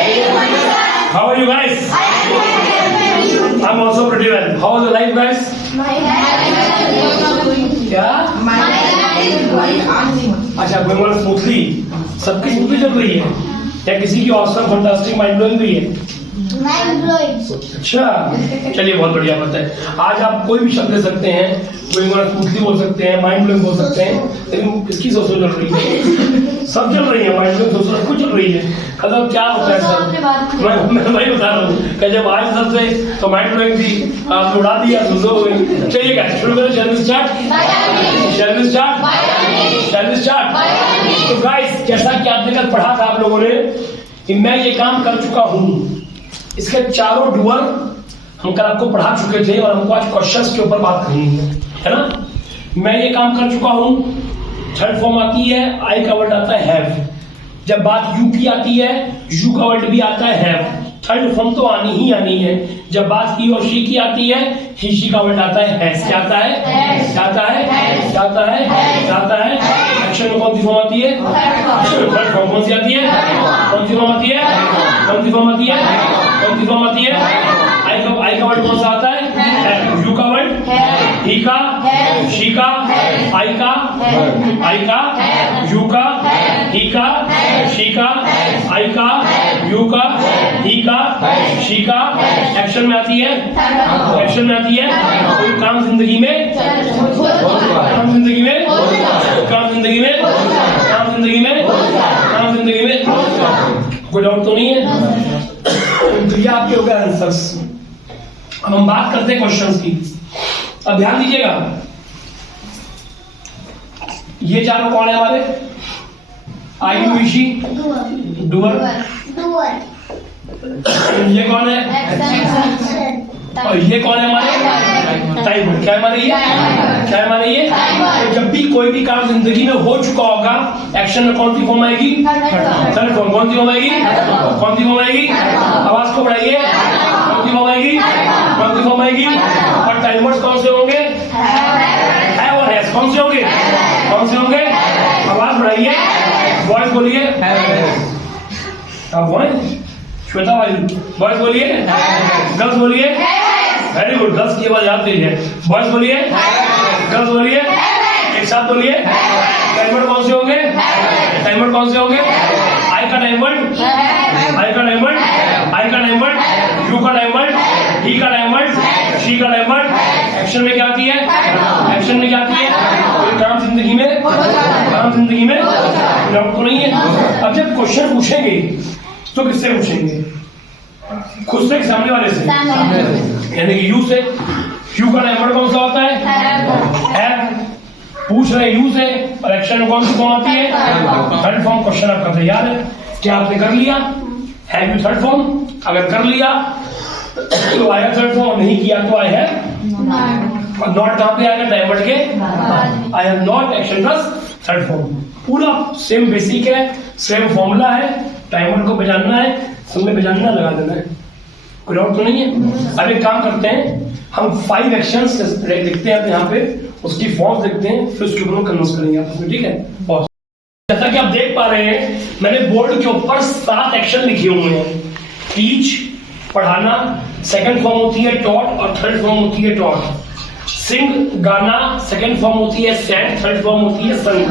How are you guys? I'm also pretty well. How was your life, guys? क्या? अच्छा, going on smoothly. सबकी smoothly चल रही है या किसी की awesome, fantastic, mind blowing भी है? अच्छा, चलिए बहुत बढ़िया बात है। आज आप कोई भी शब्द दे सकते हैं, गोइंग ऑन स्मूथली बोल सकते हैं, माइंड ब्लोइंग बोल सकते हैं, लेकिन किसकी सोच चल रही है? सब चल रही है, माइंड ब्लोइंग सोच सब कुछ चल रही है। मतलब क्या होता है सर? मैं वही बता रहा हूँ कि जब आए सबसे तो माइंड ब्लोइंग थी, आप उड़ा दिया तो हो गई। चलिए गाइस शुरू करें। Shall we start? तो गाइस जैसा कि आपने कल पढ़ा था आप लोगों ने कि मैं ये काम कर चुका हूँ, इसके चारों डूअर हम कल आपको पढ़ा चुके थे और हमको आज क्वेश्चंस के ऊपर बात करनी है ना। मैं ये काम कर चुका हूँ, थर्ड फॉर्म आती है, आई का वर्ड आता है हैव। जब बात यू की आती है, यू का वर्ड भी आता है हैव। थर्ड फॉर्म तो आनी ही आनी है। जब बात ही और शी की आती है, ही शी का वर्ड आता है हैज। क्या आता है? एक्शन में कौन सी फॉर्म आती है? थर्ड फॉर्म कौन सी आती है? कौन सी फॉर्म आती है? आई का वर्ड कौन सा आता है? यू का वर्ड, ही का, शी का, आई का, यू का, ही का, शी का, आई का, यू का, ही का, शी का। एक्शन में आती है। कोई काम जिंदगी में कोई डाउट तो नहीं है? तो ये आपके हो गए आंसर्स। अब हम बात करते हैं क्वेश्चंस की। अब ध्यान दीजिएगा, ये चारों कौन है हमारे? आई यू शी डूअर। ये कौन है? और ये कौन है हमारे? टाइमर। क्या है हमारे ये? तो जब भी कोई भी काम जिंदगी में हो चुका होगा, एक्शन में कौन सी फॉर्म आएगी? Third form. कौन सी फॉर्म आएगी? आवाज को बढ़ाइए। कौन सी फॉर्म आएगी? और टाइमर्स कौन से होंगे? है और हैज। कौन से होंगे? आवाज बढ़ाइए, वॉइस बोलिए। श्वेता वाली बॉयज बोलिए, गर्ल्स बोलिए। वेरी गुड, गर्ल्स की आवाज आती है। बॉयज बोलिए, गर्ल्स बोलिए, एक साथ बोलिए। टाइमर कौन से होंगे? आई का डायमंड, यू का डायमंड, ही का डायमंड, शी का डायमंड। एक्शन में क्या आती है? कोई काम जिंदगी में डाउट तो नहीं है। अब जब क्वेश्चन पूछेंगे तो किससे पूछेंगे? खुद से, सामने वाले से, यानी कि यू से। यू का डायमंड कौन सा होता है? हैव। पूछ रहे यू से और एक्शन में कौन सी फॉर्म आती है? Third form. क्वेश्चन आपका तैयार है। क्या आपने कर लिया? Have you third form? अगर कर लिया तो आई हैव थर्ड फॉर्म, नहीं किया तो आई हैव नॉट। कहां पे आएगा? डायमंड के आई have not, action plus third form. पूरा सेम बेसिक है, सेम फॉर्मूला है। टाइमर को बजाना है, समय बजाना लगा देना है। कोई डाउट तो नहीं है? अब एक काम करते हैं, हम 5 एक्शंस लिखते हैं यहाँ पे, उसकी फॉर्म देखते हैं, फिर उसके ऊपर कन्वर्स करेंगे आपस में। ठीक है? और जैसा कि आप देख पा रहे हैं, मैंने बोर्ड के ऊपर 7 एक्शन लिखे हुए हैं। टीच, पढ़ाना, सेकंड फॉर्म होती है टॉट और थर्ड फॉर्म होती है टॉट। सिंग, गाना, सेकंड फॉर्म होती है सैंग, थर्ड फॉर्म होती है संग।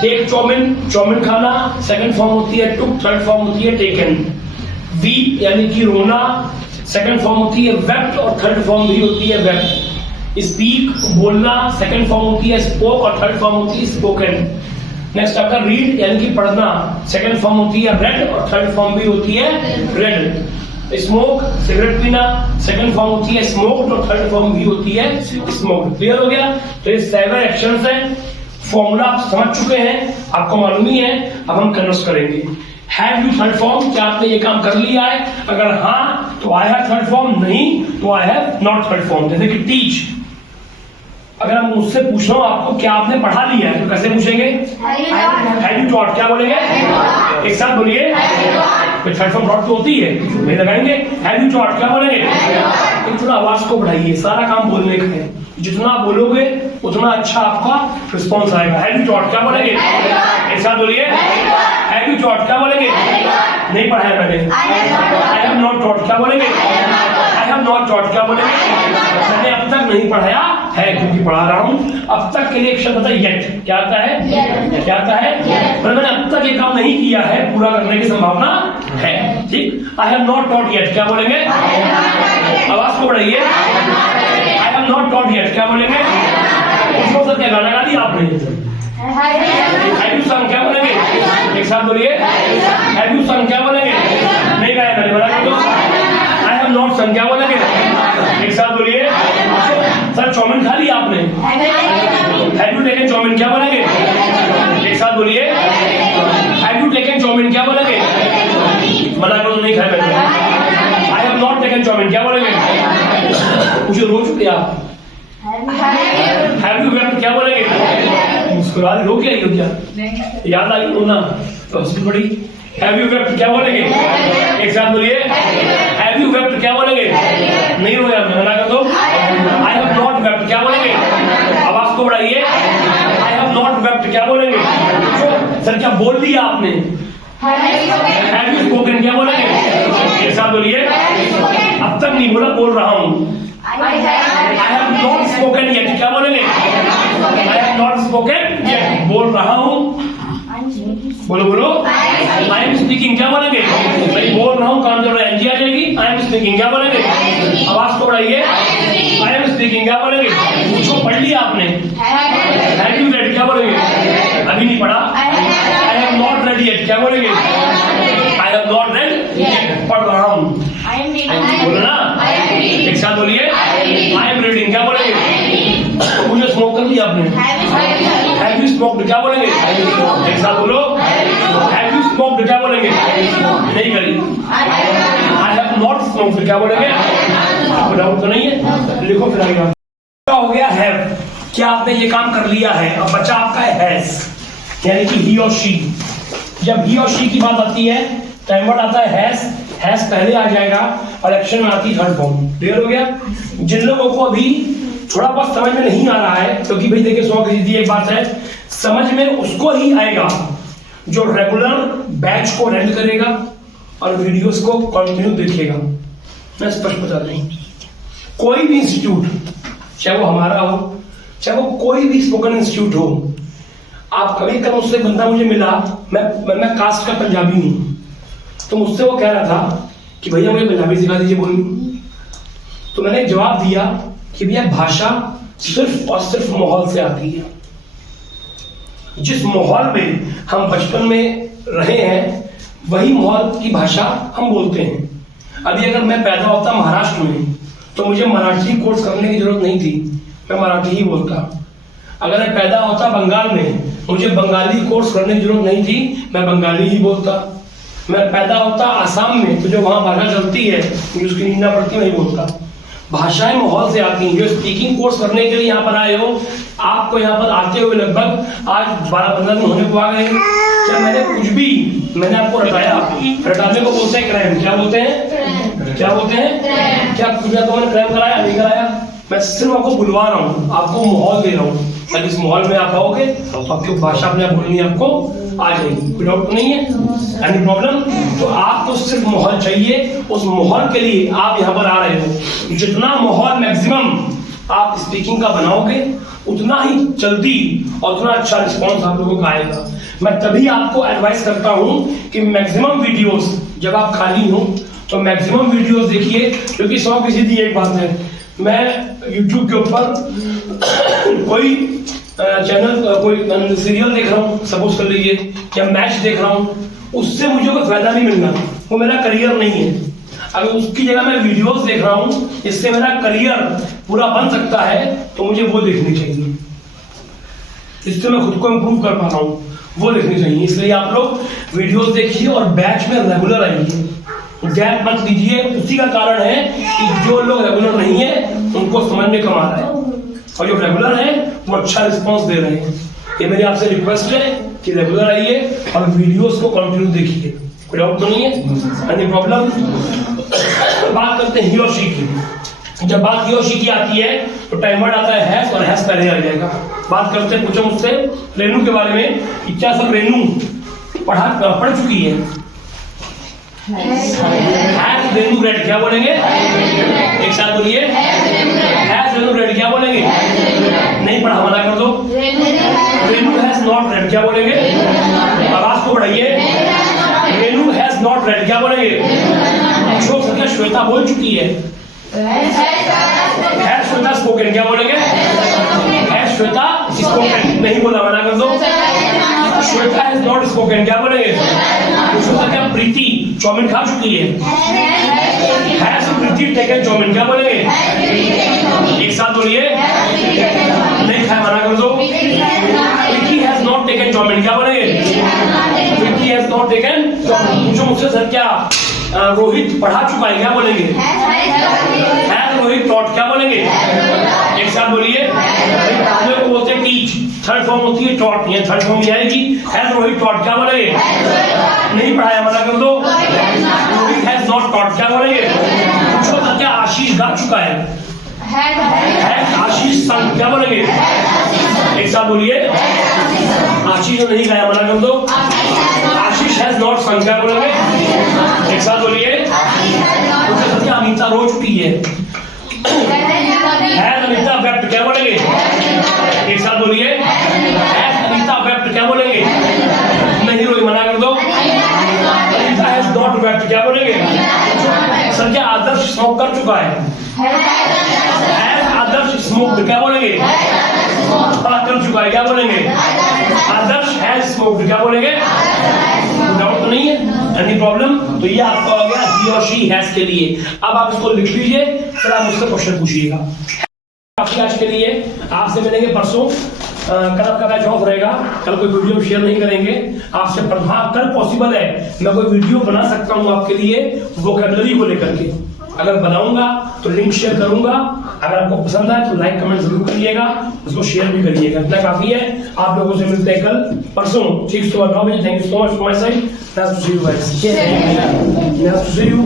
टेक चौमिन खाना, सेकंड फॉर्म होती है टुक, थर्ड फॉर्म होती है टेकन। वीप यानी कि रोना, सेकंड फॉर्म होती है वेप्ट और थर्ड फॉर्म भी होती है वेप्ट। स्पीक बोलना, सेकंड फॉर्म होती है स्पोक और थर्ड फॉर्म होती है स्पोकन। नेक्स्ट आपका रीड यानी कि पढ़ना, सेकंड फॉर्म होती है रेड और थर्ड फॉर्म भी होती है रेड। स्मोक सिगरेट पीना, सेकंड फॉर्म होती है स्मोक्ड और थर्ड फॉर्म भी होती है स्मोक्ड। क्लियर हो गया? तो ये 7 एक्शंस हैं। फॉर्मूला आप समझ चुके हैं, आपको मालूम ही है। अब हम कन्वर्स करेंगे। Have you third form? क्या आपने ये काम कर लिया है? अगर हाँ तो आई हैव थर्ड फॉर्म, नहीं तो आई हैव नॉट थर्ड फॉर्म। जैसे कि टीच, अगर हम मुझसे पूछ रहा हूँ आपको क्या आपने पढ़ा लिया है, तो कैसे पूछेंगे? Have you taught? क्या बोलेंगे? एक साथ बोलिए। थर्ड फॉर्म टॉट तो होती है, नहीं लगाएंगे। Have you taught? क्या बोलेंगे? थोड़ा आवाज को बढ़ाइए, सारा काम बोलने का है। जितना आप बोलोगे उतना अच्छा आपका रिस्पॉन्स आएगा। Have you taught? क्या बोलेंगे? एक साथ बोलिए। Have you taught? क्या बोलेंगे? नहीं पढ़ाया मैंने। आई हैव नॉट टॉट, क्या बोलेंगे? आई हैव नॉट टॉट, क्या बोलेंगे? मैंने अब तक नहीं पढ़ाया है, क्योंकि पढ़ा रहा हूँ। अब तक के लिए एक शब्द होता है येट, क्या आता है? क्या आता है? पर मैंने अब तक ये काम नहीं किया है, पूरा करने की संभावना है, ठीक। आई हैव नॉट टॉट येट, क्या बोलेंगे? आवाज को बढ़ाइए। आई हैव नॉट टॉट येट, क्या बोलेंगे? उसको सर क्या गाना गा दिया आपने? हैव यू सॉन्ग, क्या बोलेंगे? एक साथ बोलिए। हैव यू सॉन्ग, क्या बोलेंगे? नहीं गाया मैंने, बता दो। आई हैव नॉट सॉन्ग, क्या बोलेंगे? एक साथ बोलिए। सर चाउमीन खा लिया आपने? हैव यू टेकन चाउमीन, क्या बोलेंगे? एक साथ बोलिए। हैव यू टेकन चाउमीन, क्या बोलेंगे? मना करो, नहीं खाया मैंने। I have not taken chowmein, क्या बोलेंगे? मुझे रो चुके आप। हैव यू वेप्ट, क्या बोलेंगे? मुस्कुरा रो के आई हो क्या? याद आ गई रोना तो हंसी पड़ी। हैव यू वेप्ट, क्या बोलेंगे? एक साथ बोलिए। हैव यू वेप्ट, क्या बोलेंगे? नहीं रोया, मना कर दो। आई हैव नॉट वेप्ट, क्या बोलेंगे? आवाज को बढ़ाइए। आई हैव नॉट वेप्ट, क्या बोलेंगे? सर क्या बोल दिया आपने? हैव यू स्पोकन, क्या बोलेंगे? एक साथ बोलिए। अब तक नहीं बोला, बोल रहा हूँ। I have not spoken yet, क्या बोलेंगे? I have not spoken yet, बोल रहा हूँ। बोलो बोलो। I am speaking, क्या बोलेंगे? मैं बोल रहा हूँ, काम कर रहा है, एनजी आ जाएगी। I am speaking, क्या बोलेंगे? आवाज को बढ़ाइए। I am speaking, क्या बोलेंगे? पूछो, पढ़ लिया आपने? Have you read, क्या बोलेंगे? अभी नहीं पढ़ा। I have not read yet, क्या बोलेंगे? I have not read yet, पढ़ रहा हूँ। बोलो ना, एक साथ बोलिए। आई एम रीडिंग, क्या बोलेंगे? मुझे स्मोक कर लिया आपने? हैव यू स्मोक्ड, क्या बोलेंगे? एक साथ बोलो। हैव यू स्मोक्ड, क्या बोलेंगे? नहीं करी। आई हैव नॉट स्मोक्ड, क्या बोलेंगे? आपको डाउट तो नहीं है? लिखो फिर आगे। क्या हो गया? हैव, क्या आपने ये काम कर लिया है? अब बच्चा आपका है हैज, यानी कि ही और शी। जब ही और शी की बात आती है, टाइम वर्ड आता है हैज। हैज पहले आ जाएगा और एक्शन में आती है थर्ड फॉर्म। क्लियर हो गया? जिन लोगों को अभी थोड़ा बहुत समझ में नहीं आ रहा है, क्योंकि भाई देखिए 100% एक बात है, समझ में उसको ही आएगा जो रेगुलर बैच को रेंट करेगा और वीडियोस को कंटिन्यू देखेगा। मैं स्पष्ट बता दूं, कोई भी इंस्टीट्यूट, चाहे वो हमारा हो, चाहे वो कोई भी स्पोकन इंस्टीट्यूट हो, आप कभी कभी उससे बंदा मुझे मिला, मैं कास्ट का पंजाबी हूं, तो मुझसे वो कह रहा था कि भैया मुझे पंजाबी सिखा दीजिए बोलनी। तो मैंने जवाब दिया कि भैया भाषा सिर्फ और सिर्फ माहौल से आती है। जिस माहौल में हम बचपन में रहे हैं, वही माहौल की भाषा हम बोलते हैं। अभी अगर मैं पैदा होता महाराष्ट्र में, तो मुझे मराठी कोर्स करने की जरूरत नहीं थी, मैं मराठी ही बोलता। अगर मैं पैदा होता बंगाल में, मुझे बंगाली कोर्स करने की जरूरत नहीं थी, मैं बंगाली ही बोलता। मैं पैदा होता आसाम में, तो जो वहाँ भाषा चलती है, मुझे उसकी नींदा पड़ती, नहीं बोलता। भाषाएं माहौल से आती हैं। जो स्पीकिंग कोर्स करने के लिए यहाँ पर आए हो, आपको यहाँ पर आते हुए लगभग आज 12-15 दिन होने को आ गए। क्या मैंने कुछ भी मैंने आपको रटाया? रटाने को बोलते हैं क्रैम। क्या बोलते हैं? क्या बोलते हैं? क्या कुछ तो मैंने क्रैम कराया? नहीं कराया। मैं सिर्फ आपको बुलवा रहा हूँ, आपको माहौल दे रहा हूँ, ताकि इस माहौल में आप आओगे तो आपकी भाषा अपने आप बोलनी आपको आ जाएगी। कोई डाउट नहीं है? Any problem? तो आपको सिर्फ माहौल चाहिए, उस माहौल के लिए आप यहाँ पर आ रहे हो। जितना माहौल मैक्सिमम आप स्पीकिंग का बनाओगे, उतना ही जल्दी और उतना अच्छा रिस्पॉन्स आप लोगों का आएगा। मैं तभी आपको एडवाइस करता हूँ कि मैक्सिमम वीडियोस जब आप खाली हो तो मैक्सिमम वीडियोस देखिए, क्योंकि 100% एक बात है, मैं YouTube के ऊपर कोई चैनल, कोई सीरियल देख रहा हूँ, सपोज कर लीजिए, या मैच देख रहा हूँ, उससे मुझे कोई फायदा नहीं मिल रहा, वो मेरा करियर नहीं है। अगर उसकी जगह मैं वीडियोस देख रहा हूँ जिससे मेरा करियर पूरा बन सकता है, तो मुझे वो देखनी चाहिए, इससे मैं खुद को इम्प्रूव कर पा रहा हूँ, वो देखनी चाहिए। इसलिए आप लोग वीडियोस देखिए और बैच में रेगुलर आइए, गैप मत दीजिए। उसी का कारण है कि जो लोग रेगुलर नहीं है उनको समझ में कम आ रहा है, और जो रेगुलर है वो अच्छा रिस्पांस दे रहे हैं। ये मेरी आपसे रिक्वेस्ट है कि रेगुलर आइए और वीडियोस को कंटिन्यू देखिए। कोई डाउट तो नहीं है? Any problem? बात करते हैं ही और शी की। जब बात ही और शी की आती है तो टाइम वर्ड आता है हैज, और हैज पहले आ जाएगा। बात करते हैं, पूछो मुझसे रेनू के बारे में कि क्या सब रेनू पढ़ चुकी है? हैज रेनू रेड क्या बोलेंगे? एक साथ बोलिए, हैज रेनू रेड क्या बोलेंगे? नहीं पढ़ा मना कर दो। रेनू हैज नॉट रेड क्या बोलेंगे? आवाज को बढ़ाइए। रेनू हैज नॉट रेड क्या बोलेंगे? जो सत्या श्वेता बोल चुकी है। हैज श्वेता स्पोकन क्या बोलेंगे? हैज श्वेता स्पोकन नहीं बोला, मना कर दो। श्वेता हैज नॉट स्पोकन क्या बोलेंगे? श्वेता क्या प्रीति चौमिन खा चुकी है। हैज प्रीति टेकन चौमिन क्या बोलेंगे? एक साथ बोलिए, नहीं खाया मना कर दो। प्रीति हैज नॉट टेकन चौमिन क्या बोलेंगे? प्रीति हैज नॉट टेकन चौमिन। पूछो मुझसे सर क्या रोहित पढ़ा चुका है क्या बोलेंगे? हैज रोहित टॉट क्या बोलेंगे? एक साथ बोलिए। पढ़ाने को बोलते हैं टीच, थर्ड फॉर्म होती है टॉट, ये थर्ड फॉर्म आएगी। हैज रोहित टॉट क्या बोलेंगे? नहीं पढ़ाया मना कर दो। रोहित हैज नॉट टॉट क्या बोलेंगे? पूछो तो क्या आशीष गा चुका है? हैज आशीष संग क्या बोलेंगे? एक साथ बोलिए। आशीष ने नहीं गाया मना कर दो। आशीष हैज नॉट संग क्या बोलेंगे? एक साथ बोलिए। तो अनीता रो चुकी है। हैज अनीता वेप्ट क्या बोलेंगे? एक साथ बोलिए। हैज अनीता वेप्ट क्या बोलेंगे? नहीं रोई मना कर दो। अनीता हैज नॉट वेप्ट क्या बोलेंगे? सर क्या आदर्श स्मोक कर चुका है? हैज आदर्श स्मोक्ड क्या बोलेंगे? कर चुका है क्या बोलेंगे? आदर्श हैज स्मोक्ड क्या बोलेंगे? डाउट तो नहीं है? Any problem? तो ये आपका हो गया ही और शी हैज के लिए। अब आप इसको लिख लीजिए, फिर आप मुझसे क्वेश्चन पूछिएगा। काफी आज के लिए, आपसे मिलेंगे परसों। कल आपका बैच ऑफ रहेगा, कल कोई वीडियो शेयर नहीं करेंगे आपसे। हाँ, कल पॉसिबल है मैं कोई वीडियो बना सकता हूँ आपके लिए वोकैबुलरी को लेकर के। अगर बनाऊंगा तो लिंक शेयर करूंगा। अगर आपको पसंद आए तो लाइक कमेंट जरूर करिएगा, उसको शेयर भी करिएगा। इतना काफी है। आप लोगों से मिलते हैं कल परसों ठीक सुबह 9 बजे। Thank you so much for my side. Nice to see you guys. Nice to see you.